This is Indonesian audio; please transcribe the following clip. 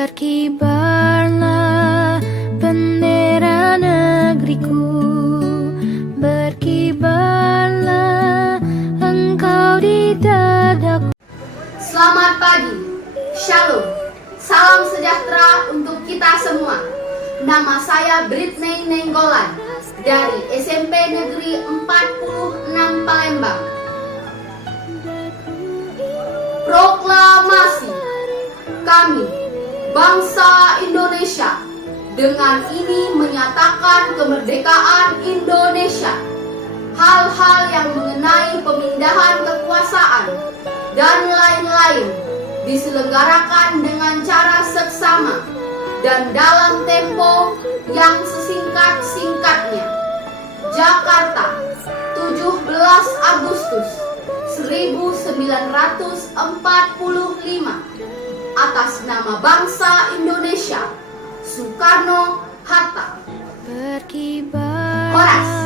Berkibarlah bendera negeriku, berkibarlah engkau di dadaku. Selamat pagi, Shalom, salam sejahtera untuk kita semua. Nama saya Britney Nenggolan dari SMP Negeri 46 Palembang. Proklamasi kami, bangsa Indonesia, dengan ini menyatakan kemerdekaan Indonesia. Hal-hal yang mengenai pemindahan kekuasaan dan lain-lain diselenggarakan dengan cara seksama dan dalam tempo yang sesingkat-singkatnya. Jakarta, 17 Agustus 1945. Atas nama bangsa Indonesia, Soekarno-Hatta. Berkibarlah Horas.